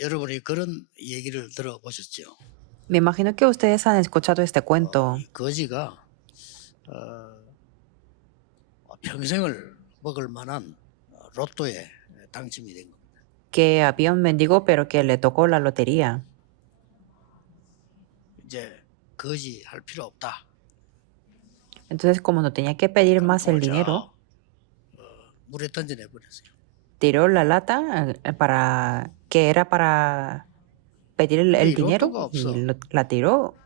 여러분이 그런 얘기를 들어보셨죠? Me imagino que ustedes han escuchado este cuento, 이 거지가 어, 평생을 먹을 만한 로또에 당첨이 된 겁니다. que había un mendigo pero que le tocó la lotería. 이제 거지 할 필요 없다. Entonces, como no tenía que pedir 그럼 más el 돈을 dinero, 물에 던져내 버렸어요. tiró la lata para que era para pedir el 이 dinero 로또가 y 없어. la tiró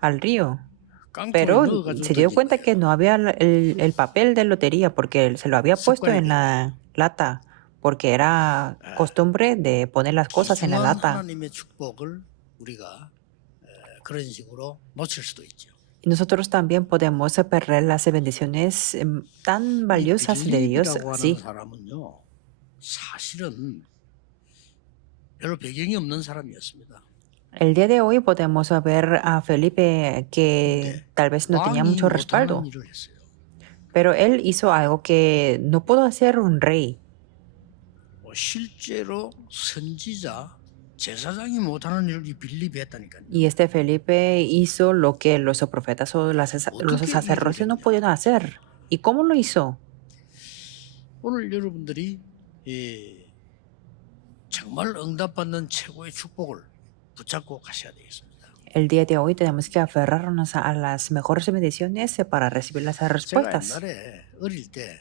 al río. 깡통에 Pero 넣어가지고 se dio 던진 cuenta que 거예요. no había el papel de lotería porque se lo había puesto 습관이 en 된 거예요. la lata, porque era costumbre de poner las cosas en la 귀중한 lata. 하나님의 축복을 우리가 그런 식으로 놓칠 수도 있죠. Y nosotros también podemos perder las bendiciones tan 이 valiosas de Dios 빌립이라고 하는 así. 사람은요, 사실은 별로 배경이 없는 사람이었습니다. El día de hoy podemos ver a Felipe que 근데 tal vez no tenía 왕이 mucho 못하는 respaldo, 일을 했어요. pero él hizo algo que no pudo hacer un rey. 실제로 선지자, 제사장이 못하는 일을 이 빌립이 했다니까요. Y este Felipe hizo lo que los profetas o los 어떻게 이 일을 sacerdotes no 했냐? pudieron hacer. ¿Y cómo lo hizo? 오늘 여러분들이 정말 응답받는 최고의 축복을 붙잡고 가셔야 되겠습니다. El día de hoy tenemos que aferrarnos a las mejores bendiciones para recibir las 제가 respuestas. 옛날에 어릴 때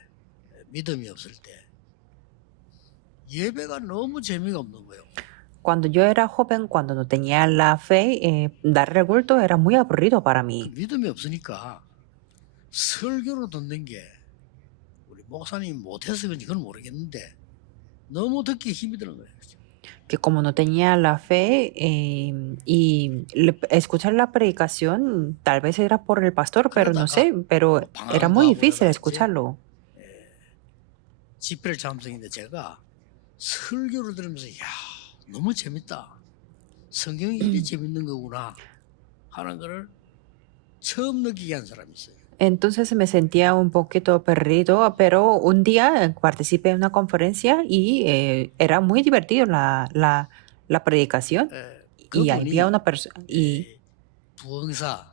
믿음이 없을 때 예배가 너무 재미가 없는 거예요. Cuando yo era joven, cuando no tenía la fe, dar el culto era muy aburrido para 그 mí. 믿음이 없으니까 설교로 듣는 게 우리 목사님이 못해서 그런지 그건 모르겠는데 너무 듣기 힘이 드는 거예요. Que como no tenía la fe y escuchar la predicación, tal vez era por el pastor, pero no sé, pero era muy difícil escucharlo. 집회를 참석했는데 제가 설교를 들으면서 야 너무 재밌다. 성경이 이렇게 재밌는 거구나 하는 거를 처음 느끼게 한 사람이 있어요. Entonces me sentía un poquito perdido, pero un día participé en una conferencia y era muy divertido la predicación. Y había una persona 부흥사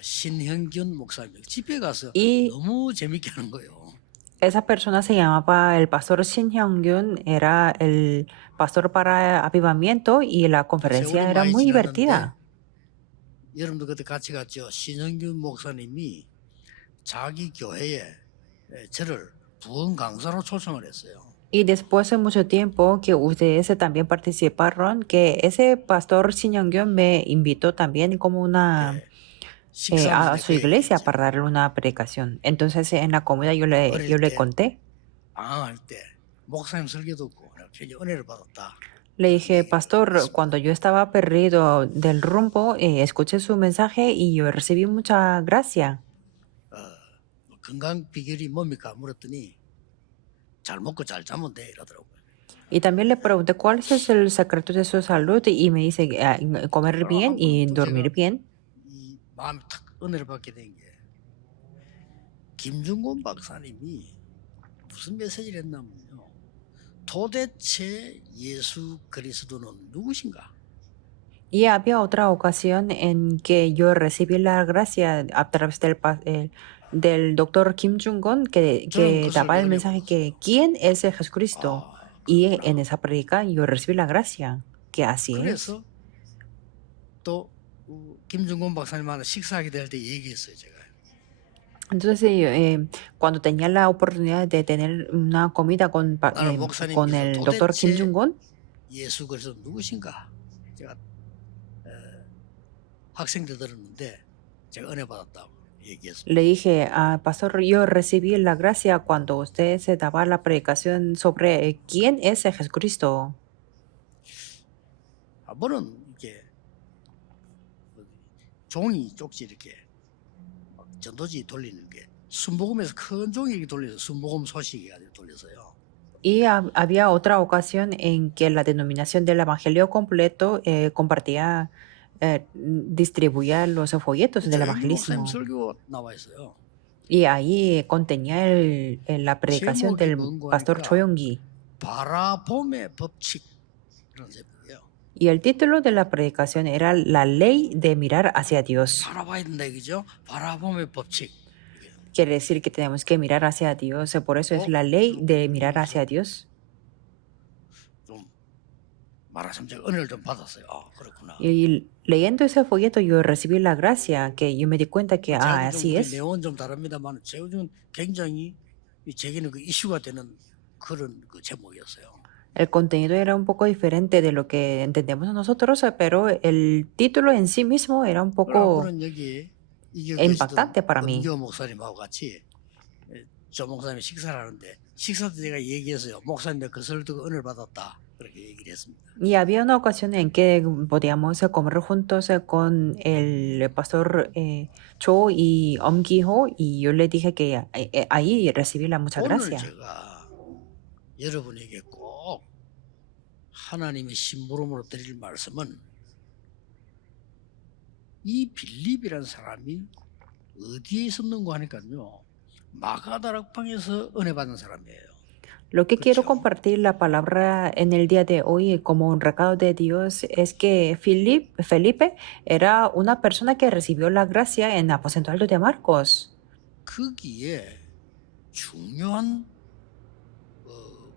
신형균 목사님 집회 가서 y 너무 재밌게 하는 거예요. esa persona se llamaba el pastor Shin Hyung-gyun, era el pastor para avivamiento y la conferencia era muy divertida. 여러분도 그때 같이 갔죠. 신형균 목사님이 자기 교회에 저를 부흥 강사로 초청을 했어요. Y después de mucho tiempo que ustedes también participaron, que ese pastor Shin Hyung-gyun me invitó también como una a su iglesia para darle una predicación. Entonces en la comida yo le conté. Le dije, pastor, cuando yo estaba perdido del rumbo, escuché su mensaje y yo recibí mucha gracia. 건강 비결이 뭡니까? 물었더니 잘 먹고 잘 자면 돼 이러더라고요. Y también le pregunté cuál es el secreto de su salud y me dice comer bien y dormir bien. 이 마음이 탁 은혜를 받게 된 게 김중곤 박사님이 무슨 메시지를 했냐면요. 도대체 예수 그리스도는 누구신가? Y había otra ocasión en que yo recibí la gracia a través del doctor Kim Jong-un que daba el mensaje que ¿quién es el Jesucristo? Y en esa predica yo recibí la gracia, que así es. 그래서 또 김중곤 박사님하고 식사하게 될 때 얘기했어요, 제가. Entonces, cuando tenía la oportunidad de tener una comida con el doctor Kim Jong-un, 예수 그리스도 누구신가? 제가 학생들 들었는데 제가 은혜 받았다고 얘기했습니다. le dije, pastor, yo recibí la gracia cuando usted se daba la predicación sobre quién es el Jesucristo. 한번은 이렇게 종이 쪽지 이렇게 전도지 돌리는 게 순복음에서 큰 종이 이렇게 돌려서 순복음 소식이 돌려서요. Y había otra ocasión en que la denominación del Evangelio completo compartía, distribuía los folletos del evangelismo. Y ahí contenía la predicación del pastor Cho Young-gi. 바라봄의 법칙을 그런 제목이에요. Y el título de la predicación era La ley de mirar hacia Dios. 바라봐야 된다 이거죠. 바라봄의 법칙. Quiere decir que tenemos que mirar hacia Dios. Por eso es la ley de mirar hacia Dios. 좀 말하자면 제가 은혜를 좀 받았어요. 아, 그렇구나. Y leyendo ese folleto yo recibí la gracia que yo me di cuenta que, 제가 좀 así 우리 es. 내용은 좀 다릅니다만 제가 굉장히 제게는 그 이슈가 되는 그런 그 제목이었어요. El contenido era un poco diferente de lo que entendemos nosotros, pero el título en sí mismo era un poco 그런 여기 이겨 impactante para mí. 은교 목사님하고 같이 조 목사님이 식사를 하는데 식사 때 제가 얘기했어요. 목사님들 그것을 두고 은혜를 받았다. 그렇게 얘기를 했습니다. Y había una ocasión en que podíamos comer juntos con el pastor Cho y Om Gi-ho y yo le dije que ahí recibí la mucha 오늘 gracia. 제가 여러분에게 꼭 하나님의 심부름으로 드릴 말씀은 이 빌립이라는 사람이 어디에 있었는가 하니까요. 마가다락방에서 은혜 받은 사람이에요. Lo que quiero 그렇죠. compartir la palabra en el día de hoy como un recado de Dios es que Felipe era una persona que recibió la gracia en Aposento Alto de Marcos. 거기에 중요한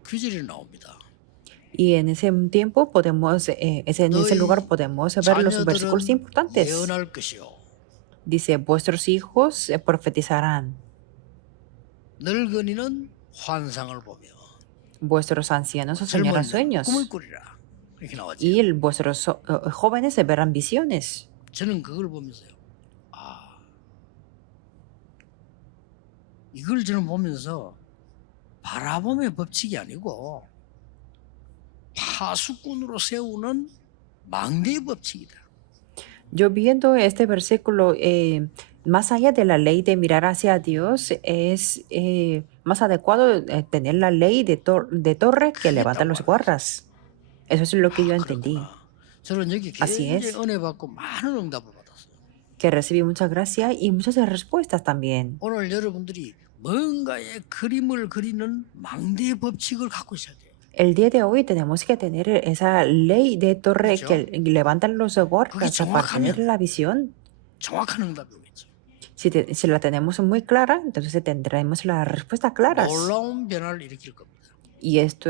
규절이 나옵니다. Y en ese tiempo podemos, en ese lugar podemos ver los versículos 자녀들은 importantes. 예언할 것이요. Dice, vuestros hijos profetizarán, 늙은이는 환상을 보며 vuestros ancianos soñarán 젊은 sueños 꿈을 꾸리라. 이렇게 나왔죠. y vuestros jóvenes verán visiones. 저는 그걸 보면서요. 이걸 저는 보면서 바라봄의 법칙이 아니고 파수꾼으로 세우는 망대의 법칙이다. Yo viendo este versículo, más allá de la ley de mirar hacia Dios, es más adecuado tener la ley de torre que levanta los guardas. Eso es lo que yo entendí, 그렇구나. 저는 여기 Así 굉장히 es. 은혜 받고 많은 응답을 받았어요. que recibí mucha gracia y muchas respuestas también. 오늘 여러분들이 뭔가의 그림을 그리는 망대의 법칙을 갖고 있어야 돼요. El día de hoy tenemos que tener esa ley de torre 그렇죠. que levantan los guardas 그게 para 정확하면- tener la visión. 정확한 응답이 오겠죠. Si la tenemos muy clara, entonces tendremos la respuesta claras. 놀라운 변화를 일으킬 겁니다. Y esto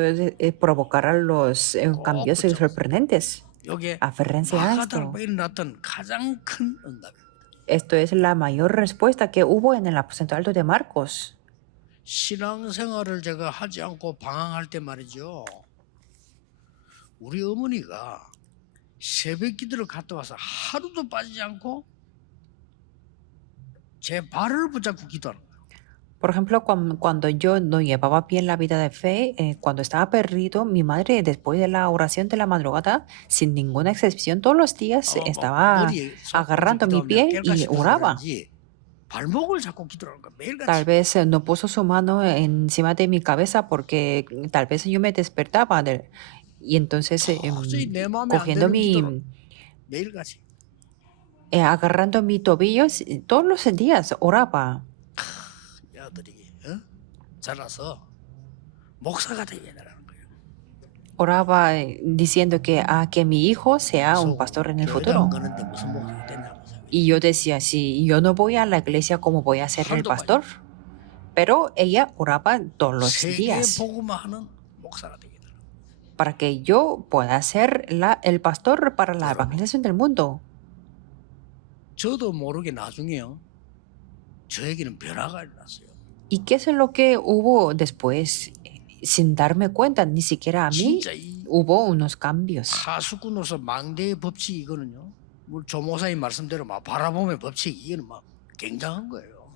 provocará los cambios 그렇죠. sorprendentes. 이게 Aférrense a esto. 마가다락방에 일어났던 가장 큰 응답입니다. Esto es la mayor respuesta que hubo en el aposento alto de Marcos. 신앙생활을 제가 하지 않고 방황할 때 말이죠. 우리 어머니가 새벽 기도를 갔다 와서 하루도 빠지지 않고 제 발을 붙잡고 기도하는 거예요. Por ejemplo, cuando yo no llevaba bien la vida de fe, cuando estaba perdido, mi madre, después de la oración de la madrugada, sin ninguna excepción, todos los días estaba agarrando mi pie y oraba. 발목을 잡고 기도하는 거야. 매일같이. Tal vez no puso su mano encima de mi cabeza porque tal vez yo me despertaba y entonces 도저히 내 마음에 안 cogiendo 드는 기도를 매일같이. agarrando mi tobillo, todos los días oraba. 이 아들이 자라서 목사가 되게 되라는 거예요. Oraba diciendo que mi hijo sea un 그래서 pastor en el 교회도 futuro. 안 가는데 무슨 목사가 되냐면서. Y yo decía, si yo no voy a la iglesia, ¿cómo voy a ser el 하루도 pastor? Pero ella oraba todos los 세계 días 복음화 하는 목사가 되게 되라. para que yo pueda ser el pastor para la evangelización del mundo. 저도 모르게 나중에요. 저에게는 변화가 일어났어요. ¿Y qué es lo que hubo después? Sin darme cuenta, ni siquiera a mí, 진짜 이 hubo unos cambios. 파수꾼으로서 망대의 법칙 이거는요. 뭐 조모사님 말씀대로 막 바라봄의 법칙 이거는 막 굉장한 거예요.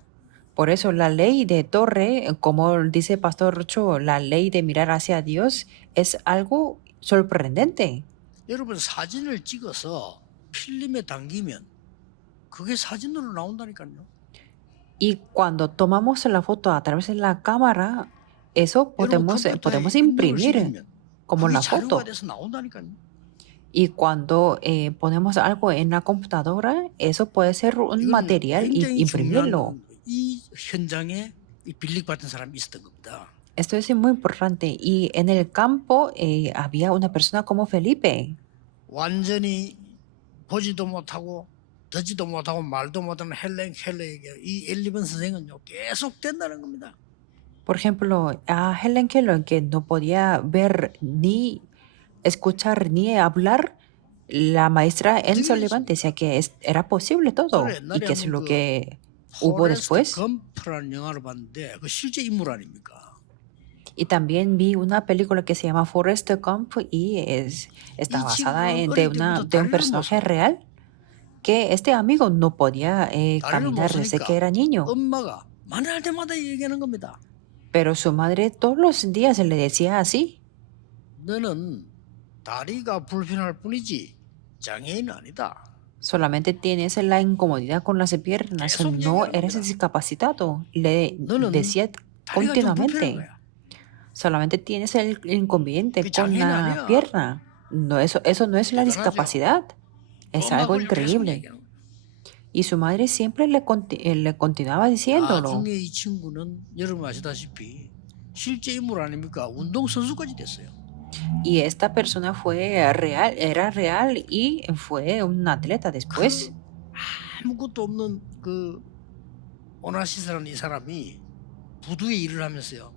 Por eso la ley de torre, como dice Pastor Cho, la ley de mirar hacia Dios es algo sorprendente. 여러분 사진을 찍어서 필름에 당기면 그게 사진으로 나온다니까요. Y cuando tomamos la foto a través de la cámara, eso podemos imprimir como la foto. 자료가 돼서 나온다니까요. Y cuando ponemos algo en la computadora, eso puede ser un 이거는 material y 굉장히 imprimirlo. 중요한 이 현장에 이 빌립 같은 사람이 있었던 겁니다. Esto es muy importante. Y en el campo había una persona como Felipe. 완전히 보지도 못하고 듣지도 못하고 말도 못하는 헬렌 켈러에게 이 엘리번 선생은요 계속 된다는 겁니다. Por ejemplo, a Helen Keller, que no podía ver ni escuchar ni hablar, la maestra Anne 어떻게 Sullivan 됐습니까? decía que era posible 저는 todo. ¿Y 옛날에 qué es 한번 lo 그 que hubo 포레스트 después? 검프라는 영화를 봤는데 그 실제 인물 아닙니까? Y también vi una película que se llama Forrest Gump y está 이 basada 친구는 de, 어릴 때부터 de un 다리를 못 personaje 씁니다. real que este amigo no podía 다리를 못 caminar desde que 쓰니까 era niño, 엄마가 만날 때마다 얘기하는 겁니다. pero su madre todos los días le decía así. 너는 다리가 불편할 뿐이지 장애인은 아니다. Solamente tienes la incomodidad con las piernas, 계속 no 얘기하는 eres 겁니다. discapacitado. Le 너는 decía 다리가 좀 불편한 continuamente. 거야. Solamente tienes el inconveniente 그게 con 장애인 la 아니야. pierna. No, eso no es la 대단하죠. discapacidad. Es 엄마 algo 그걸 계속 increíble. 얘기하는 거야. Y su madre siempre le continuaba diciéndolo. 나중에 이 친구는 여러분 아시다시피 실제 인물 아닙니까? 운동선수까지 됐어요. Y esta persona fue real, era real y fue un atleta después. 아무것도 없는 그 오나시스라는 이 사람이 부두에 일을 하면서요.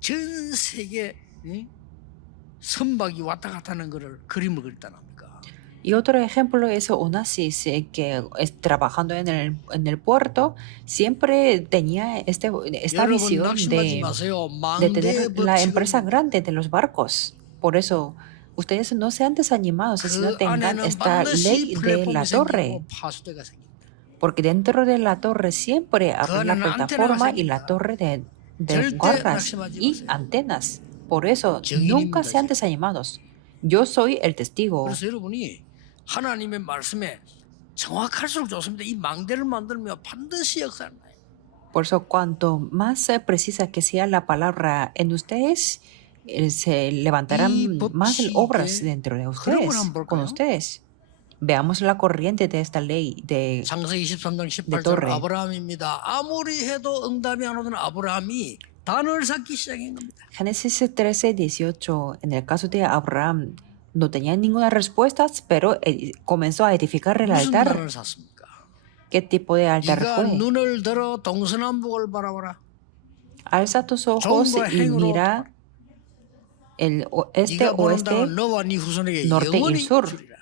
전 세계 선박이 왔다 갔다 하는 거를 그림을 그렸다는 겁니까? Y otro ejemplo es Onassis, que trabajando en el puerto, siempre tenía esta 여러분 visión 낙심하지 마세요. de 망대의 tener la empresa 법칙은 grande de los barcos. Por eso, ustedes no sean desanimados, sino 그 tengan 안에는 esta ley 반드시 de la 플랫폼이 torre. 생기고 파수대가 생깁니다. Porque dentro de la torre siempre habrá la 안에는 안테나가 plataforma y la 생깁니다. torre de 절대 guardas 낙심하지 y 마세요. antenas. Por eso, 증인입니다, nunca sean 제가. desanimados. Yo soy el testigo. 그래서 여러분이 하나님의 말씀에 정확할수록 좋습니다. 이 망대를 만들면 반드시 역사를 나요. Por eso, cuanto más precisa que sea la palabra en ustedes, se levantarán 이 más obras 법칙의 dentro de 흐름을 ustedes, 한번 con 볼까요? ustedes. Veamos la corriente de esta ley de 창세기 23장 18절 torre. 아브라함입니다. 아무리 해도 응답이 안 오던 아브라함이 단을 쌓기 시작한 겁니다. Génesis 13:18. En el caso de Abraham, no tenía ninguna respuesta, pero comenzó a edificar el 무슨 altar. 단을 샀습니까? ¿Qué tipo de altar 네가 fue? 눈을 들어 동서남북을 바라보라. Alza tus ojos 좋은 거 y 행으로 mira el este, 네가 보는 땅은 oeste, 너와 네 후손에게 norte y 영원히 sur. 주리라.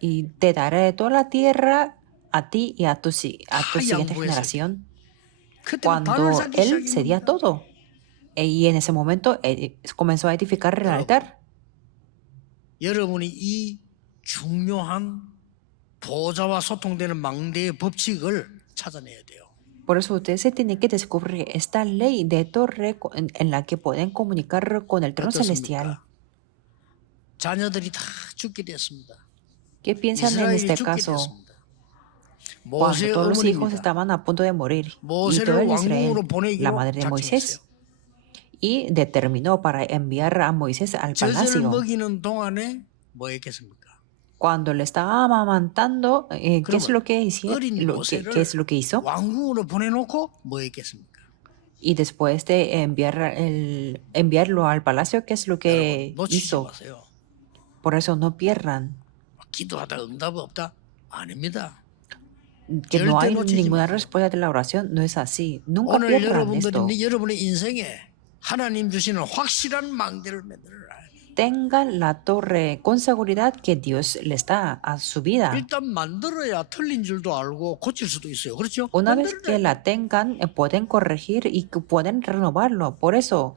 Y te daré toda la tierra a ti y a tu siguiente 양보했어요. generación. 그때는 단을 Cuando 쌓기 él cedía 시작합니다. todo. Y en ese momento comenzó a edificar el altar. 여러분이 이 중요한 보좌와 소통되는 망대의 법칙을 찾아내야 돼요. Por eso ustedes se tienen que descubrir esta ley de torre en la que pueden comunicar con el trono celestial. 어떻습니까? 자녀들이 다 죽게 됐습니다. ¿Qué piensan en 이스라엘이 este 죽게 caso? 됐습니다. Cuando 모세의 todos los hijos 어머니입니다. estaban a punto de morir y todo 모세를 el Israel, 왕궁으로 la 보내기로 madre de Moisés, 작정했어요. y determinó para enviar a Moisés al 젖을 palacio. 먹이는 동안에 뭐 했겠습니까? Cuando le estaba amamantando, ¿qué es lo que 어린 ¿qué es lo que hizo? 왕궁으로 보내놓고 뭐 했겠습니까? Y después de enviarlo al palacio, ¿qué es lo que 여러분 놓치지 hizo? 마세요. Por eso no pierdan, 기도하다 응답 없다? 아닙니다. que no 절대 hay 놓치지 ninguna 마세요. respuesta de la oración, no es así. Nunca 오늘 pierdan esto. 여러분들이 여러분의 인생에 하나님 주시는 확실한 망대를 만들어라. Tengan la torre con seguridad que Dios les da a su vida. 일단 만들어야 틀린 줄도 알고 고칠 수도 있어요. 그렇죠? Una vez 만들어야 que la tengan, pueden corregir y que pueden renovarlo. Por eso,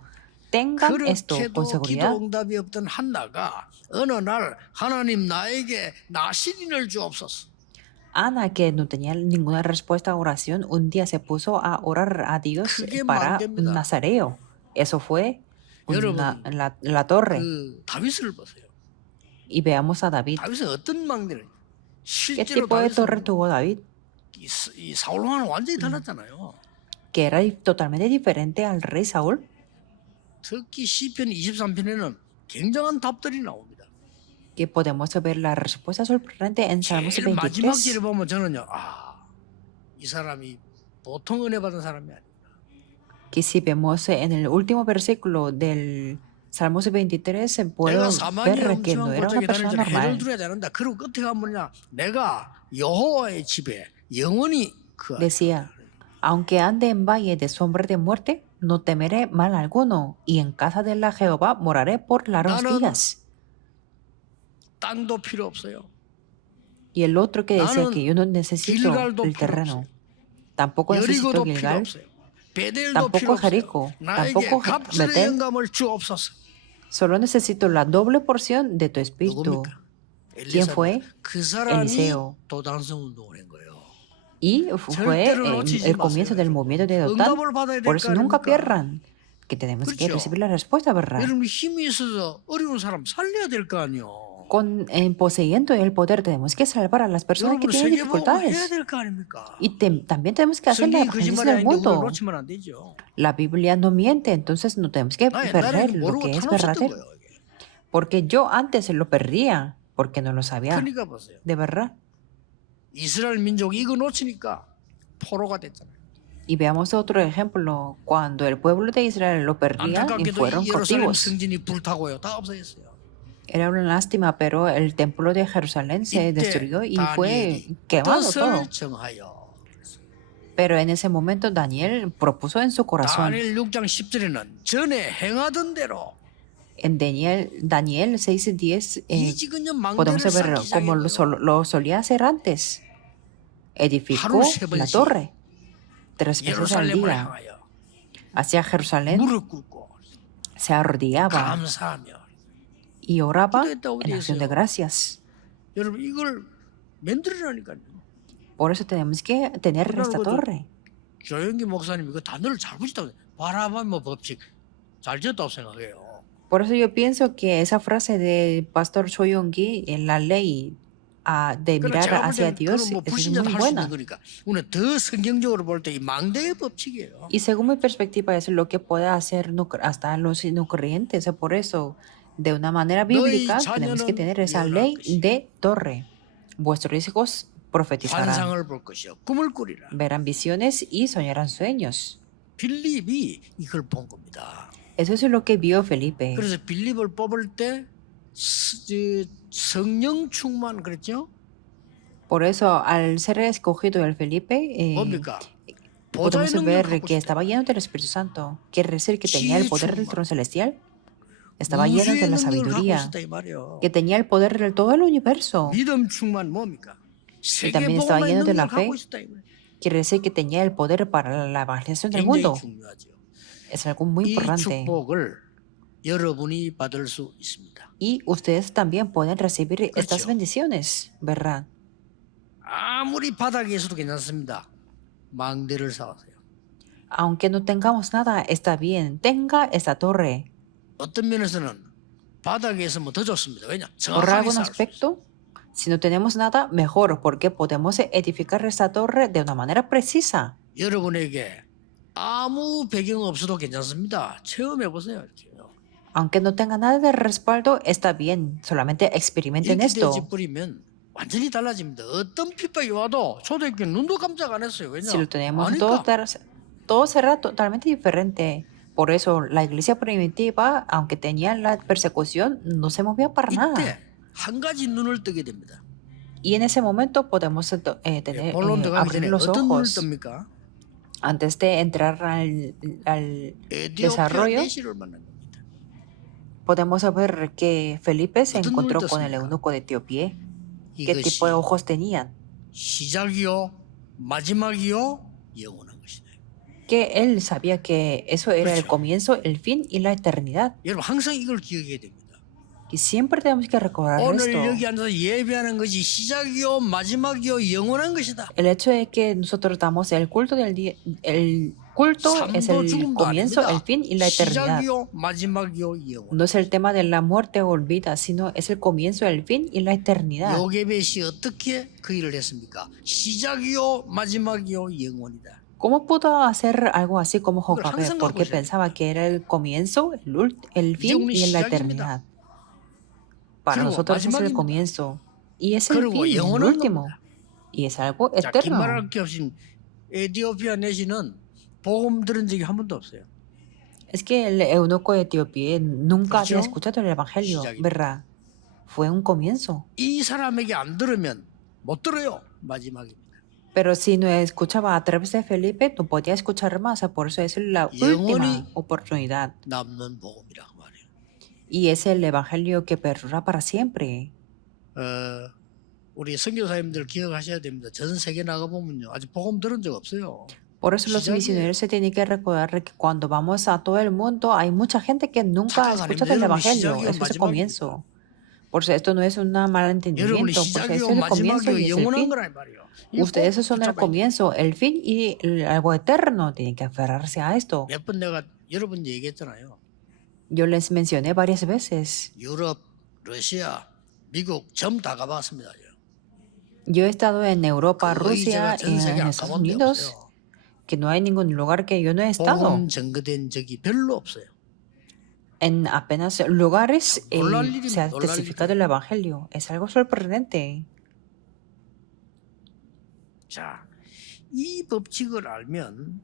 tengan esto con 그렇게도 기도 seguridad. 응답이 없던 한나가 어느 날 하나님 나에게 나시린을 주옵소서. Ana, que no tenía ninguna respuesta a oración, un día se puso a orar a Dios 그게 para 망대입니다. un nazareo. Eso fue 여러분, la torre. 그 다윗을 보세요. Y veamos a David. 다윗은 어떤 망대를 ¿Qué 실제로 tipo de torre 다윗은 tuvo David? 이 사울과는 완전히 달랐잖아요. Que era totalmente diferente al rey Saúl. 특히 시편 23편에는 굉장한 답들이 나옵니다. Que podemos ver la respuesta sorprendente en Salmos 제일 마지막 23. 절에 보면 저는요, 이 사람이 보통 은혜 받은 사람이 아니야. Que si vemos en el último versículo del Salmos 23, 내가 puedo 사망의 ver que no 엄청한 era una 골짜기 다닐 persona 줄 해를 normal. 두려워하지 않는다. 그리고 끝에 가면 뭐냐? 내가 여호와의 집에 영원히 거하리라. Decía, aunque ande en valle de sombra de muerte, no temeré mal alguno, y en casa de la Jehová moraré por largos 나는 días. 땅도 필요 없어요. Y el otro que decía 나는 que yo no necesito 길갈도 el 필요 terreno, 없어요. tampoco necesito 여리고도 필요 Gilgal, 없어요. 베델도 필요 tampoco 없어요. Jericó, 나에게 tampoco 갑절의 Betel, 영감을 주옵소서. solo necesito la doble porción de tu espíritu. 누굽니까? ¿Quién fue? 그 사람이 Eliseo. 도단성 운동을 한 거예요. Y fue 절대로 놓치지 el comienzo del 마세요. movimiento de Dotán. 응답을 받아야 될 Por 거 eso nunca 아닙니까? pierdan, que tenemos que 그렇죠. recibir la respuesta, ¿verdad? 여러분 힘이 있어서 어려운 사람 살려야 될 거 아니요. Poseyendo el poder tenemos que salvar a las personas que 여러분 tienen 세계보고 해야 dificultades. 될 거 아닙니까? Y también tenemos que hacer la 성경이 evangelismo 거짓말이 del 아닌데 우리를 mundo. 놓치면 안 되죠. La Biblia no miente, entonces no tenemos que 나 perder 옛날에 lo 모르고 que es 다 놓쳤던 verdadero. 거예요. 이게. Porque yo antes lo perdía, porque no lo sabía 그러니까 보세요. de verdad. 이스라엘 민족이 이거 놓치니까 포로가 됐잖아요. Y veamos otro ejemplo, cuando el pueblo de Israel lo perdía y 안타깝게도 fueron 이 예루살렘 cautivos. 성전이 불타고요. 다 없어졌어요. Era una lástima, pero el templo de Jerusalén se 이때 destruyó y fue 다니엘이 quemado todo. 뜻을 정하여. Pero en ese momento Daniel propuso en su corazón. 다니엘 6장 10절에는 전에 행하던 대로 En Daniel 6:10 이지근년 podemos 망대를 ver 쌓기 cómo 시작했고요. lo solía hacer antes. Edificó 하루 세 la 번씩 torre 3 veces al 예루살렘을 día. 향하여 Hacia Jerusalén 무릎 꿇고 se arrodillaba 감사하며. y oraba 기도했다고 en 되어 acción de 있어요. gracias. 여러분 이걸 만들으라니까요. Por eso tenemos que tener esta torre. 조영기 목사님 이거 단어를 잘 붙였다고 바라보면 법칙 잘 지었다고 생각해요. Por eso yo pienso que esa frase de Pastor Choi Yong-gi en la ley de 그러나 mirar 제가 볼 hacia 때는 Dios 그건 뭐 es 불신자도 muy 할 수 있는 buena. 거니까 우리는 더 성경적으로 볼 때 이 망대의 법칙이에요. Y según mi perspectiva, es lo que puede hacer hasta los no creyentes. Por eso, de una manera bíblica, tenemos que tener esa ley de torre. Vuestros hijos profetizarán, 환상을 볼 것이요 꿈을 꾸리라. verán visiones y soñarán sueños. 빌립이 이걸 본 겁니다. Eso es lo que vio Felipe. 그래서 빌립을 뽑을 때 성령 충만 그랬죠? Por eso, al ser escogido el Felipe, 뭡니까? 보좌의 podemos 능력을 ver 갖고 que 있었다. estaba lleno del Espíritu Santo. Quiere decir que tenía el poder del 충만. trono celestial. Estaba lleno 우주의 de la 능력을 갖고 sabiduría. 있었다 이 말이에요. Que tenía el poder de todo el universo. 믿음 충만 뭡니까? también estaba 세계복음의 lleno de la 능력을 fe. 갖고 있었다 이 말이에요. Quiere decir que tenía el poder para la evangelización del 굉장히 mundo. 중요하죠. Es algo muy 이 importante. 축복을 여러분이 받을 수 있습니다. Y ustedes también pueden recibir estas 그렇죠. bendiciones, ¿verdad? 아무리 바닥에 있어도 괜찮습니다. 망대를 쌓으세요. Aunque no tengamos nada, está bien. Tenga esta torre. 어떤 면에서는 바닥에 있으면 더 좋습니다. 왜냐? Por 정확하게 algún 쌓을 수 있어요. aspecto, si no tenemos nada, mejor, porque podemos edificar esta torre de una manera precisa. 여러분에게 아무 배경 없어도 괜찮습니다. 체험해 보세요. 이렇게요. Aunque no tenga nada de respaldo, está bien. Solamente experimenten 이렇게 esto. 돼지 뿌리면 완전히 달라집니다. 어떤 핍박이 와도 초대교회 눈도 깜짝 안 했어요. 왜냐? Si lo tenemos 아니까. todo será totalmente diferente. Por eso la iglesia primitiva, aunque tenía la persecución, no se movía para nada. 이때 한 가지 눈을 뜨게 됩니다. Y en ese momento podemos 본론 들어가기 abrir 전에 los 어떤 눈을 ojos. 뜹니까? Antes de entrar al 에디오피아 desarrollo, 내시를 만난 겁니다. podemos ver que Felipe se 어떤 encontró 눈을 con el 떴습니까? eunuco de Etiopía. ¿Qué 이것이 tipo de ojos tenían? 시작이요, 마지막이요, 영원한 것이다. Que él sabía que eso era el 그렇죠. comienzo, el fin y la eternidad. 여러분 항상 이걸 기억해야 됩니다. Y siempre tenemos que recordar 오늘 esto. 여기 앉아서 예배하는 것이 시작이요, 마지막이요, 영원한 것이다. El hecho de que nosotros damos el culto del día, el culto es 삶도 el 죽음도 comienzo, 아닙니다. el fin y la eternidad. 시작이요, 마지막이요, 영원. No es el tema de la muerte o vida, sino es el comienzo, el fin y la eternidad. 요게벳이 어떻게 그 일을 했습니까? 시작이요, 마지막이요, 영원이다. ¿Cómo pudo hacer algo así como 그걸 Jocabed? 항상 Porque 갖고 있어야 pensaba que era el comienzo, el fin 우리 y la 시작입니다. eternidad. Para 그리고 nosotros es el 마지막입니다. comienzo y es el 그리고 fin, el 영원한 último. 겁니다. Y es algo 자, eterno. 긴말할 게 없이 에디오피아 내시는 복음 들은 적이 한 번도 없어요. Es que el eunuco de Etiopía nunca había 그렇죠? escuchado el Evangelio, 시작입니다. ¿verdad? Fue un comienzo. 이 사람에게 안 들으면 못 들어요. 마지막입니다. Pero si no escuchaba a través de Felipe, no podía escuchar más. Por eso es la última 영원히 oportunidad. 남는 복음이라고 말해요. Y es el Evangelio que perdura para siempre. 우리 선교사님들 기억하셔야 됩니다. 전 세계 나가 보면요, 아직 복음 들은 적 없어요. Por eso los 시작이에요. misioneros se tienen que recordar que cuando vamos a todo el mundo hay mucha gente que nunca ha 착각 escuchado el 아닙니다. 여러분이 Evangelio. 시작이요, Eso es el 마지막입니다. comienzo. Por eso esto no es un 여러분이 malentendimiento, porque 시작이요, es el comienzo 마지막이요, y es el 영원한 fin. 거란 말이에요. 이거 꼭 Ustedes son el 붙잡아야 돼요. comienzo, el fin y algo eterno. Tienen que aferrarse a esto. 몇 번 내가 여러분 얘기했잖아요. Yo les mencioné varias veces. 유럽, 러시아, 미국 전부 다 가봤습니다. Yo he estado en Europa, 그 Rusia, 의제가 전 세계 en 안 Estados 가본 데 Unidos, 없어요. que no hay ningún lugar que yo no he estado. 복음 증거된 적이 별로 없어요. En apenas lugares 놀랄 일입니다. se ha 놀랄 testificado 일이에요. el Evangelio. Es algo sorprendente. 자, 이 법칙을 알면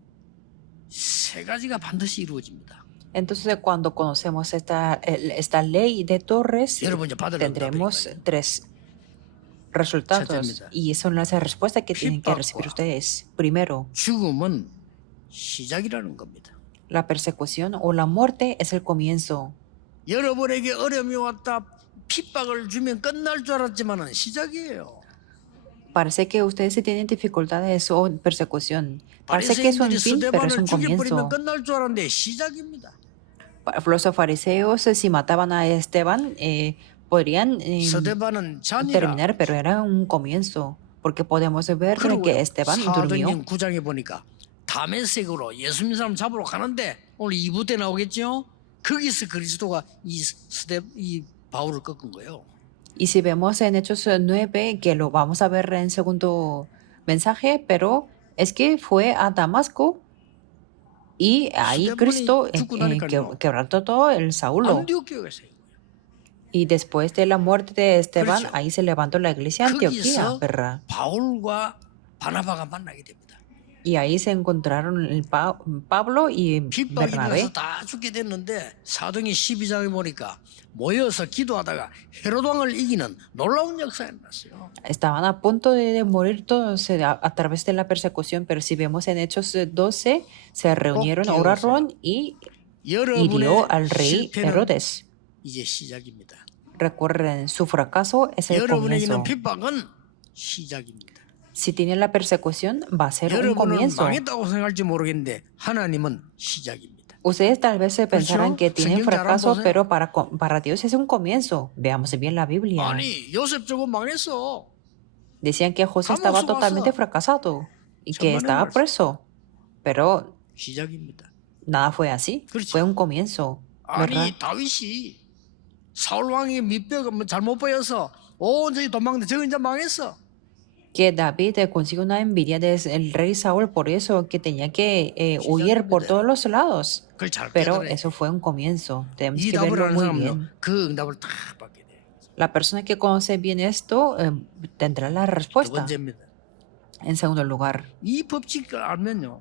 세 가지가 반드시 이루어집니다. Entonces, cuando conocemos esta ley de Torres, 여러분 이제 받을 tendremos 응답이니까요. tres resultados. 첫째입니다. Y son las respuestas que tienen que recibir 핍박과 ustedes. Primero, 죽음은 시작이라는 겁니다. la persecución o la muerte es el comienzo. 여러분에게 어려움이 왔다 핍박을 주면 끝날 줄 알았지만은 시작이에요. Parece que ustedes sí tienen dificultades o persecución. Parece que es un 바리새인들이 fin, pero es 스데반을 un 죽여버리면 comienzo. 끝날 줄 알았는데 시작입니다. Los fariseos, si mataban a Esteban, podrían 스데반은 잔이라. terminar, pero era un comienzo. Porque podemos ver 그리고 que Esteban durmió. 사도행전 9장에 보니까 다메섹으로 예수 믿는 사람 잡으러 가는데 오늘 2부 때 나오겠죠? 거기서 그리스도가 이 바울을 꺾은 거예요. Y si vemos en Hechos 9, que lo vamos a ver en segundo mensaje, pero es que fue a Damasco y ahí 스데반이 Cristo 죽고 나니까요. quebrantó todo el Saulo. 안디옥교회에서 Y después de la muerte de Esteban, 그렇죠. ahí se levantó la iglesia de Antioquía, 거기서 ¿verdad? 바울과 바나바가 만나게 됩니다. Y ahí se encontraron Pablo y 핍박이 Bernabé. 일어나서 다 죽게 됐는데 사도행전 12장에 보니까 모여서 기도하다가 헤롯 왕을 이기는 놀라운 역사가 일어났어요. Estaban a punto de morir todos a través de la persecución, pero si vemos en Hechos 12, se reunieron, 기억하세요. oraron y 여러분의 hirió al rey 실패는 Herodes. 이제 시작입니다. Recuerden, su fracaso es el 여러분에 comienzo. 있는 핍박은 시작입니다. Si tienen la persecución, va a ser un 여러분은 comienzo. 망했다고 생각할지 모르겠는데 하나님은 시작입니다. Ustedes tal vez se pensarán que tienen 성경 잘 fracaso, 보세요. pero para Dios es un comienzo. Veamos bien la Biblia. 아니 요셉 저거 망했어. Decían que José 감옥 estaba 속았어. totalmente fracasado y que 정말의 estaba 말씀. preso. Pero 시작입니다. nada fue así. 그렇죠. Fue un comienzo. ¿Verdad? 아니 다윗이 사울 왕이 밑뼈가 잘못 보여서 온전히 도망갔는데 저거 이제 망했어. Que David consiguió una envidia del rey Saúl, por eso que tenía que huir por todos los lados. 그걸 잘 Pero 깨달아야 돼. eso fue un comienzo. Tenemos 이 que 답을 verlo 아는 muy 사람은요 bien. 그 응답을 다 받게 돼요. La persona que conoce bien esto tendrá la 두 respuesta. 번째입니다. En segundo lugar, 이 법칙을 알면요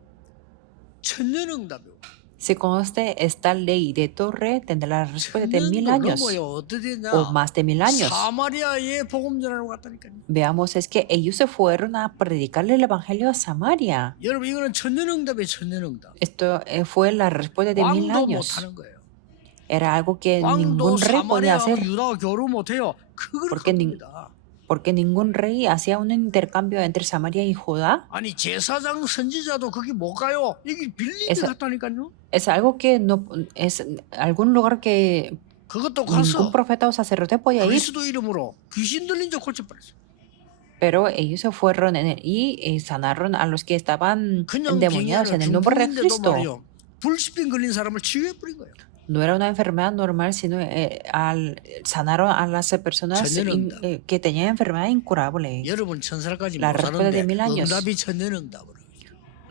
천년응답이요. si conoce esta ley de Torre, tendrá la respuesta de 1000 천년도 años 넘어요. 어떻게 되냐? o más de 1000 años. 사마리아에 복음 전하러 갔다니까요. Veamos, es que ellos se fueron a predicarle el evangelio a Samaria. 여러분 이거는 천년응답이에요. 천년응답. Esto fue la respuesta de 1000 왕도 años. 못하는 거예요. Era algo que 왕도 ningún rey podía 사마리아하고 hacer, 유다와 교류 못해요. 그걸 porque, 합니다. porque ningún rey hacía un intercambio entre Samaria y Judá. 아니 제사장 선지자도 거기 못 가요. 이게 빌린 데 esa- 갔다니까요. Es algo que no es algún lugar que 그것도 ningún 가서 profeta o sacerdote podía ir, 그리스도 이름으로 귀신 들린 적 고쳐버렸어요. pero ellos se fueron y sanaron a los que estaban 그냥 endemoniados en 빙의하는 el nombre de 중풍인데도 Cristo. 말이요. 불치병 걸린 사람을 치유해버린 거예요. No era una enfermedad normal, sino sanaron a las personas 천년응답. que tenían enfermedad incurable. 여러분 천살까지 La 못 respuesta de 사는데 1000 años. 응답이 천년응답으로.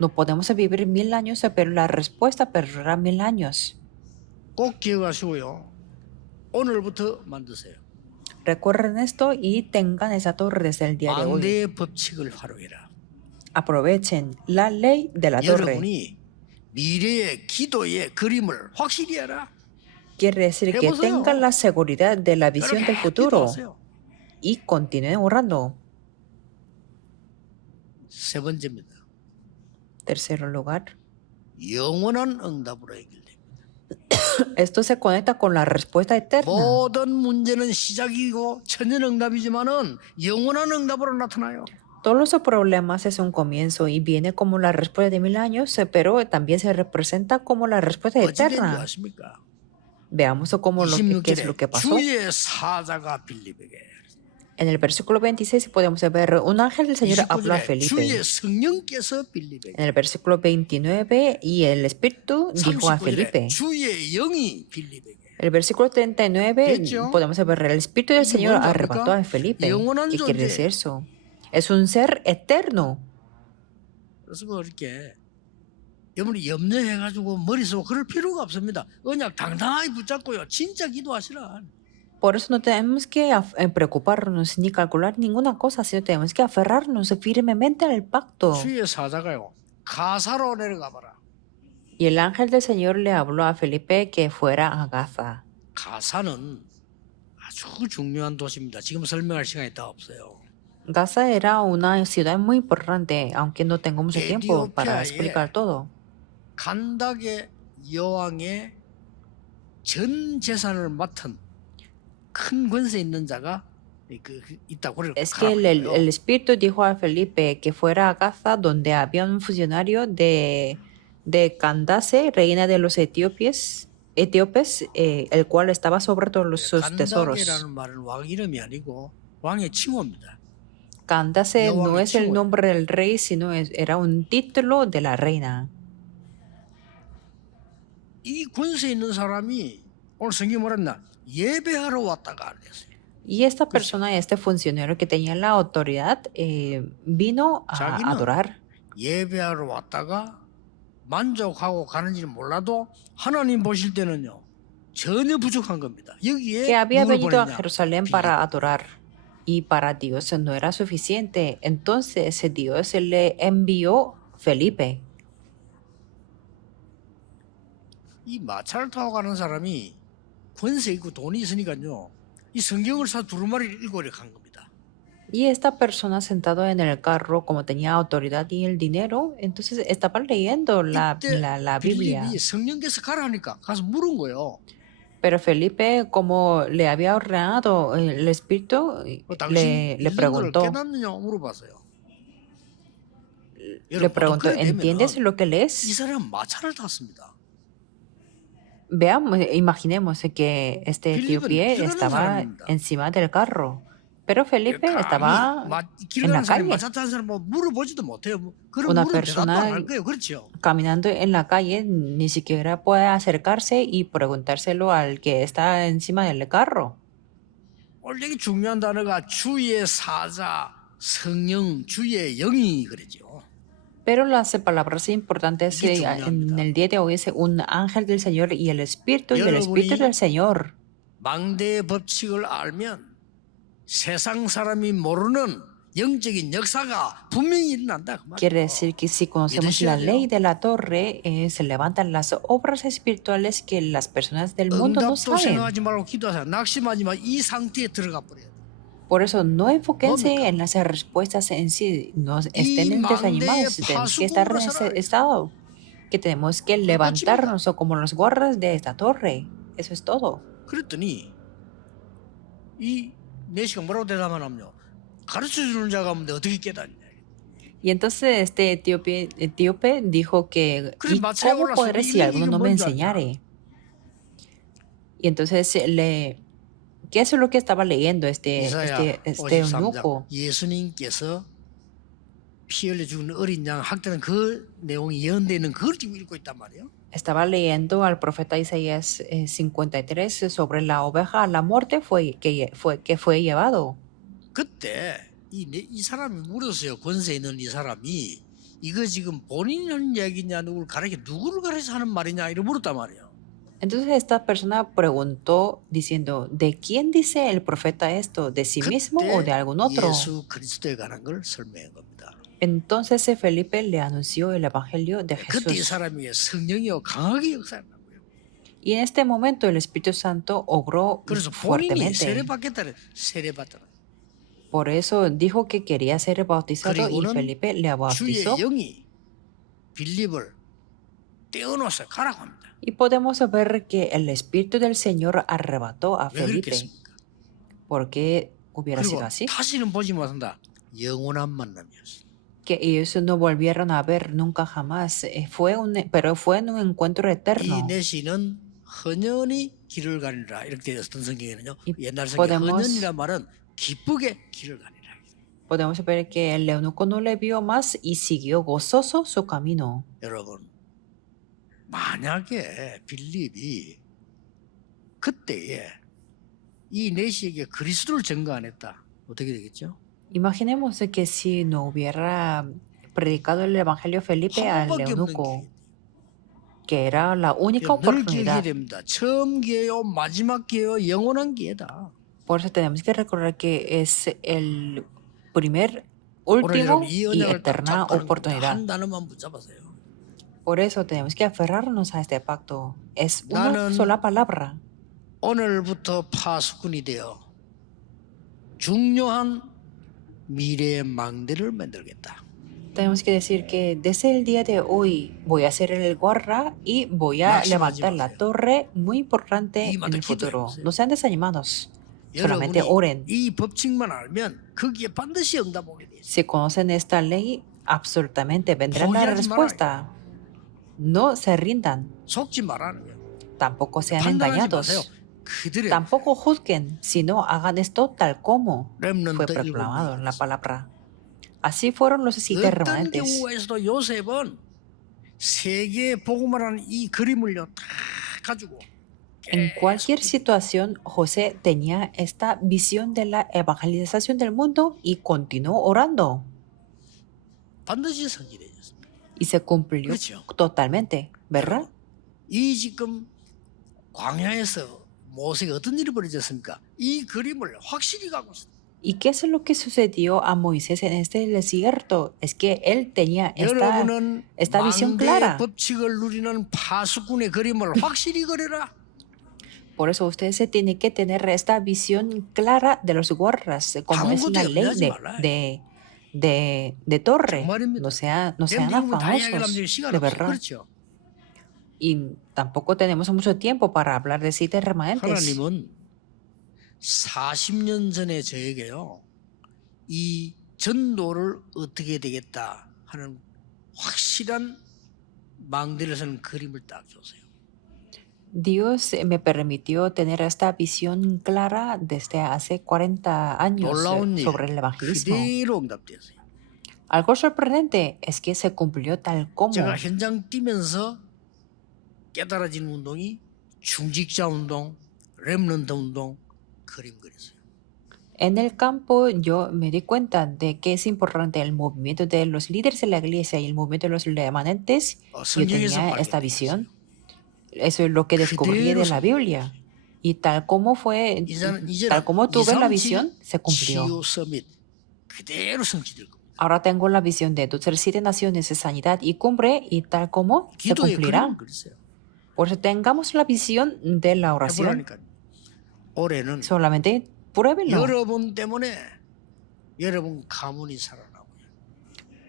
No podemos vivir 1000 años, pero la respuesta perdurará 1000 años. 꼭 기억하시고요. 오늘부터 만드세요. Recuerden esto y tengan esa torre desde el día de hoy. 망대의 법칙을 활용해라. Aprovechen la ley de la torre. 여러분이 미래의 기도의 그림을 확실히 해라. Quiere decir que 해보세요. tengan la seguridad de la visión del 그렇게 futuro 기도하세요. y continúen orando. 세 번째입니다. Tercer lugar, 영원한 응답으로 해결됩니다. esto se conecta con la respuesta eterna. 모든 문제는 시작이고 천년응답이지만은 영원한 응답으로 나타나요. Todos los problemas es un comienzo y viene como la respuesta de 1000 años, pero también se representa como la respuesta 어찌 된지 eterna. 아십니까? Veamos qué es lo 26절에 que pasó. 주의 사자가 빌립에게, En el versículo 26 podemos ver un ángel del Señor habló a 29절에 Felipe. 주의 성령께서 빌립에게, En el versículo 29 y el Espíritu dijo a 39절에 Felipe. 주의 영이 빌립에게. El versículo 39 ¿됐죠? podemos ver el Espíritu del 이게 Señor 뭔지 arrebató 압니까? a Felipe. 영원한 ¿Qué quiere 존재. decir eso? Es un ser eterno. 그래서 뭐 이렇게 여러분이 염려해가지고 머릿속 그럴 필요가 없습니다. 언약 당당하게 붙잡고요. 진짜 기도하시라. Por eso no tenemos que preocuparnos ni calcular ninguna cosa, sino tenemos que aferrarnos firmemente al pacto. 주의 사자가요, 가사로 내려가 봐라. Y el ángel del Señor le habló a Felipe que fuera a Gaza. 가사는 아주 중요한 도시입니다. 지금 설명할 시간이 다 없어요. Gaza era una ciudad muy importante, aunque no tengo mucho tiempo para explicar todo. 간닥의 여왕의 전 재산을 맡은 큰 권세 있는 자가 있다고 그래요. Es que el Espíritu dijo a Felipe que fuera a Gaza, donde había un funcionario de Candace, reina de los etíopes, el cual estaba sobre todos sus tesoros. 간닥이라는 말은 왕 이름이 아니고 왕의 칭호입니다. Candace no 여왕의 es el 칭호예요. nombre del rey, sino era un título de la reina. 이 권세 있는 사람이 오늘 성경이 뭐랬나? 예배하러 왔다가 그랬어요. Y esta persona, este funcionario que tenía la autoridad, vino a 자기는 adorar. 예배하러 왔다가 만족하고 가는지는 몰라도 하나님 보실 때는요 전혀 부족한 겁니다. 여기에 Que había 누굴 venido a 보냈냐? Jerusalén para adorar y para Dios no era suficiente. Entonces Dios le envió Felipe. 이 마차를 타고 가는 사람이 권세 있고 돈이 있으니까요 이 성경을 사 두루마리를 읽고 이렇게 간 겁니다. Y esta persona sentado en el carro, como tenía autoridad y el dinero, entonces estaba leyendo la Biblia. 빌립이 성령께서 가라 하니까 가서 물은 거예요. Pero Felipe, como le había ordenado el Espíritu, 당신 le 읽는 걸 preguntó, 깨닫느냐 물어봤어요. le preguntó, ¿entiendes lo que 이 lees? 사람 마차를 탔습니다. Veamos, imaginemos que este Felipe etíope tirando estaba 사람입니다. encima del carro, pero Felipe estaba 길 en la 가는 사람이 calle, 마차 타는 사람 뭐 물어보지도 못해요. 그런 Una 물은 대답도 persona- 안 할 거예요. 그렇죠? caminando en la calle, ni siquiera puede acercarse y preguntárselo al que está encima del carro. 오늘 여기 중요한 단어가 주의 사자, 성령, 주의 영이 그러죠. Pero las palabras importantes Qué en 중요합니다. el día de hoy es un ángel del Señor y el Espíritu 여러분이 del Señor. 망대의 법칙을 알면 세상 사람이 모르는 영적인 역사가 분명히 일어난다. 그 Quiere 말이에요. decir que si conocemos la ley de la torre, se levantan las obras espirituales que las personas del mundo no 응답도 saben. 생각하지 말고 기도하세요. 낙심하지 마. 이 상태에 들어가 버려요. Por eso no enfóquense 뭡니까? en las respuestas en sí, no estén 이 desanimados, 망대의 tenemos que estar en ese 파수꾼으로 estado, que tenemos que levantarnos como los guardas de esta torre. Eso es todo. 그랬더니 이 내시가 뭐라고 대답하냐면요. 가르쳐 주는 자가 없는데 어떻게 깨닫냐. Y entonces este etíope dijo que, 그래, ¿y 마차에 cómo 올라서 podré si 이게 alguno no me 뭔지 알냐? enseñare? Y entonces ¿qué es lo que estaba leyendo este 이사야 eunuco? 53장 예수님께서 피 흘려 죽은 어린 양 학대는 그 내용이 예언되어 있는 그걸 지금 읽고 있단 말이에요. Estaba leyendo al profeta Isaías 53 sobre la oveja a la muerte que fue llevado. 그때 이 사람이 물었어요. 권세 있는 이 사람이 이거 지금 본인이 하는 얘기냐 누구를 가르쳐 하는 말이냐 이렇게 물었단 말이에요. Entonces esta persona preguntó diciendo, ¿de quién dice el profeta esto? ¿De sí mismo o de algún otro? 예수 그리스도에 관한 걸 설명한 겁니다. Entonces Felipe le anunció el Evangelio de 그때 이 Jesús. 사람이 성령이요 강하게 역사한다고요. Y en este momento el Espíritu Santo obró 그래서 본인이 fuertemente. 세례 받겠다는 세례 받더라. Por eso dijo que quería ser bautizado y 그리고는 Felipe le 주의 bautizó. 영이 빌립을 떼어놓아서 가라고 합니다. Y podemos ver que el Espíritu del Señor arrebató a 왜 Felipe. 그렇겠습니까? ¿Por qué hubiera sido 그리고 así? 다시는 보지 못한다. 영원한 만남이었어. Que ellos no volvieron a ver nunca jamás. Pero fue en un encuentro 이 eterno. 내시는 헌연히 길을 가니라 이렇게 되어 어떤 성경에는요. 이 옛날 성경 podemos- 헌연이란 말은 기쁘게 길을 가니라. Podemos ver que el eunuco no le vio más y siguió gozoso su camino. 여러분 만약에 빌립이 그때에 이 내시에게 그리스도를 증거 안 했다 어떻게 되겠죠? Imaginemos de que si no hubiera predicado el Evangelio Felipe 한 al 번밖에 없는 eunuco, 기회. que era la única 늘 기억해야 oportunidad. 됩니다. 처음 기회요, 마지막 기회요, 영원한 기회다. Por eso tenemos que recordar que es el primer, 오늘 último 여러분 이 y 언약을 딱 eterna 잡고 oportunidad. 한 단어만 붙잡아서요. Por eso tenemos que aferrarnos a este pacto. Es una 나는 sola palabra. 오늘부터 파수꾼이 되어 중요한 미래의 망대를 만들겠다. Tenemos que decir que desde el día de hoy voy a ser el guarda y voy a Máximo levantar la ayuda세요. torre muy importante 이 en 말을 el futuro. 기도해보세요. No sean desanimados. Solamente 여러분이 oren. 이 법칙만 알면 거기에 반드시 응답 오게 돼 있어요. Si conocen esta ley, absolutamente vendrá la 포기하지 respuesta. No se rindan. 속지 말라는 거예요. Tampoco sean 판단하지 마세요. engañados. 그들의 Tampoco juzguen, sino hagan esto tal como fue 렘넌트 proclamado en la 일곱 palabra. Así fueron los siete 어떤 remanentes. 경우에서도 요셉은 세계에 복음을 하는 이 그림을요 다 가지고 En cualquier situación, José tenía esta visión de la evangelización del mundo y continuó orando. 반드시 성취되었습니다. Y se cumplió 그렇죠. totalmente, ¿verdad? 이 지금 광야에서 모세가 어떤 일이 벌어졌습니까? 이 그림을 확실히 갖고 있습니다. ¿Y qué es lo que sucedió a Moisés en este desierto? Es que él tenía 여러분은 esta visión 망대의 clara. 법칙을 누리는 파수꾼의 그림을 확실히 그려라. Por eso ustedes se tienen que tener esta visión clara de los guardas, como es la ley de torre. 정말입니다. No sean 미국은 다이아게 afanosos, 남는 시간 de 없어. verdad. 그렇죠. Y tampoco tenemos mucho tiempo para hablar de siete remanentes. 하나님은 40년 전에 저에게요 이 전도를 어떻게 되겠다 하는 확실한 망대를 서는 그림을 딱 줬어요. Dios me permitió tener esta visión clara desde hace 40 años 놀라운 일 sobre el evangelismo. 그대로 응답되었어요. Algo sorprendente es que se cumplió tal como. 제가 현장 뛰면서 깨달아진 운동이 중직자 운동, 렘넌트 운동 그림 그렸어요. En el campo yo me di cuenta de que es importante el movimiento de los líderes de la iglesia y el movimiento de los remanentes. Yo 성경에서 tenía esta 발견됐어요. visión. Eso es lo que descubrí de la Biblia. Y tal como fue, tal como tuve la visión, se cumplió. 치유 서밋 그대로 성취될 겁니다. Ahora tengo la visión de 7 naciones de sanidad y cumbre y tal como se 기도의 cumplirá. 그림을 그렸어요. Por eso tengamos la visión de la oración. 해보라니까. 올해는 Solamente pruébenlo. 여러분 때문에 여러분 가문이 살아나고요.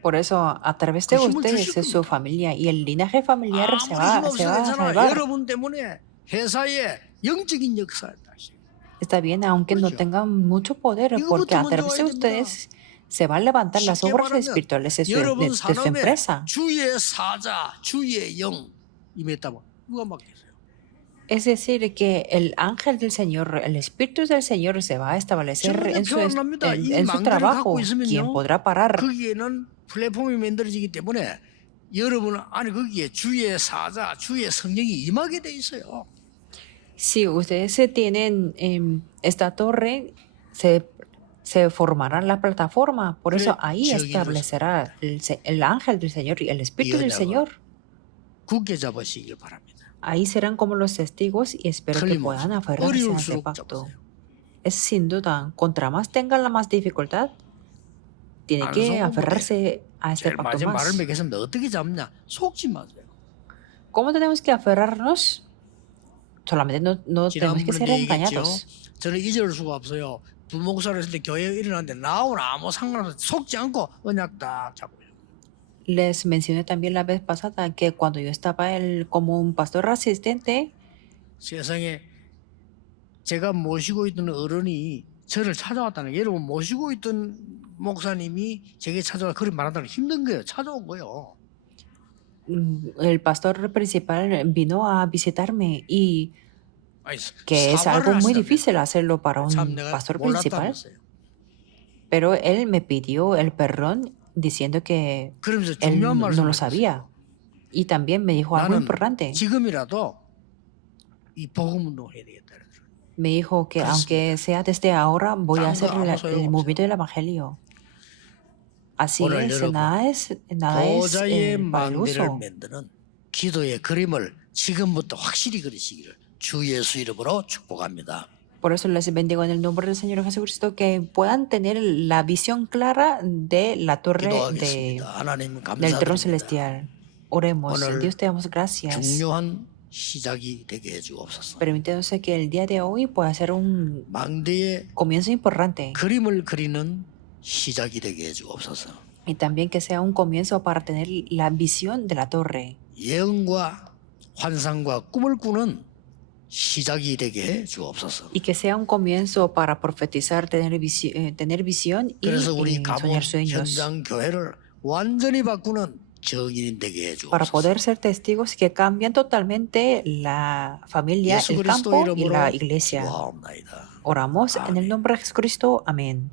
Por eso, a través de 그 힘을 ustedes, 주실 su familia y el linaje familiar se 아무리 힘 va 없어도 a 괜찮아. salvar. 여러분 때문에 회사에 영적인 역사를 다시. Está bien, aunque no 그렇죠. tengan mucho poder, 이거부터 porque a 먼저 través de 와야 됩니다. ustedes se van a levantar las 쉽게 obras 말하면 espirituales de su 여러분 산업에 empresa. 주의 사자, 주의 영 임했다면 누가 맡겠어요? Es decir, que el ángel del Señor, el Espíritu del Señor se va a establecer 정말 en su, 표현합니다. 이 en su 망대를 trabajo. 갖고 ¿Quién 있으면요, podrá parar? 거기에는 플랫폼이 만들어지기 때문에 여러분 안에 거기에 주의 사자, 주의 성령이 임하게 돼 있어요. Si ustedes se tienen esta torre, se formará la plataforma. Por eso ahí 저기를 establecerá el ángel del Señor y el Espíritu del 여자가 Señor. 굳게 잡으시길 바랍니다. Ahí serán como los testigos y espero que 틀림없이 puedan aferrarse a ese 어려울수록 pacto. 잡으세요. Es sin duda, contra más tengan la más dificultad, tiene 나는 que 성공 aferrarse a este 제일 pacto 마지막 말을 más. 맺겠습니다. 어떻게 잡냐? 속지 마세요. ¿Cómo tenemos que aferrarnos? Solamente no tenemos que 지난번에 ser 얘기했죠. engañados. 저는 잊을 수가 없어요. 부목사를 했을 때 교회에 일어났는데 나오나 아무 상관없이 속지 않고 언약 딱 잡고. Les mencioné también la vez pasada que cuando yo estaba como un pastor asistente, 세상에 제가 모시고 있던 어른이 저를 찾아왔다는 게 여러분 모시고 있던 목사님이 제게 찾아와 그렇게 말한다는 게 힘든 거예요. 찾아온 거예요. el pastor principal vino a visitarme y 아니, que es 사과를 algo muy 하시다며. difícil hacerlo para 참 un 내가 pastor principal, 몰랐다면서요. pero él me pidió el perdón diciendo que 그러면서 él 중요한 no 말씀을 lo 하셨어요. sabía. Y también me dijo algo 나는 importante. 지금이라도 이 복음 운동을 해야 되겠다. Me dijo que 그렇습니다. aunque sea desde ahora, voy a 딴 hacer 거 아무 el 소용 movimiento del evangelio. Así 오늘 es, 여러분 nada es 보좌의 valeroso. 망대를 만드는 기도의 그림을 지금부터 확실히 그리시기를 주 예수 이름으로 축복합니다. Por eso les bendigo en el nombre del Señor Jesucristo que puedan tener la visión clara de la torre 기도하겠습니다. 하나님 del trono 감사드립니다. celestial. Oremos. 오늘 Dios te damos gracias. 중요한 시작이 되게 해주옵소서. Permítanos que el día de hoy pueda ser un 망대의 comienzo importante 그림을 그리는 시작이 되게 해주옵소서. y también que sea un comienzo para tener la visión de la torre 예언과 환상과 꿈을 꾸는 시작이 되게 해주옵소서. y que sea un comienzo para profetizar, tener visión y 그래서 우리 가본 soñar sueños. 현장 교회를 완전히 바꾸는 정인이 되게 Para 해주옵소서. poder ser testigos que cambian totalmente la familia, 예수 el 그리스도 campo y 이름으로 la iglesia. 기도하옵나이다. Oramos en el nombre de Jesucristo. Amén.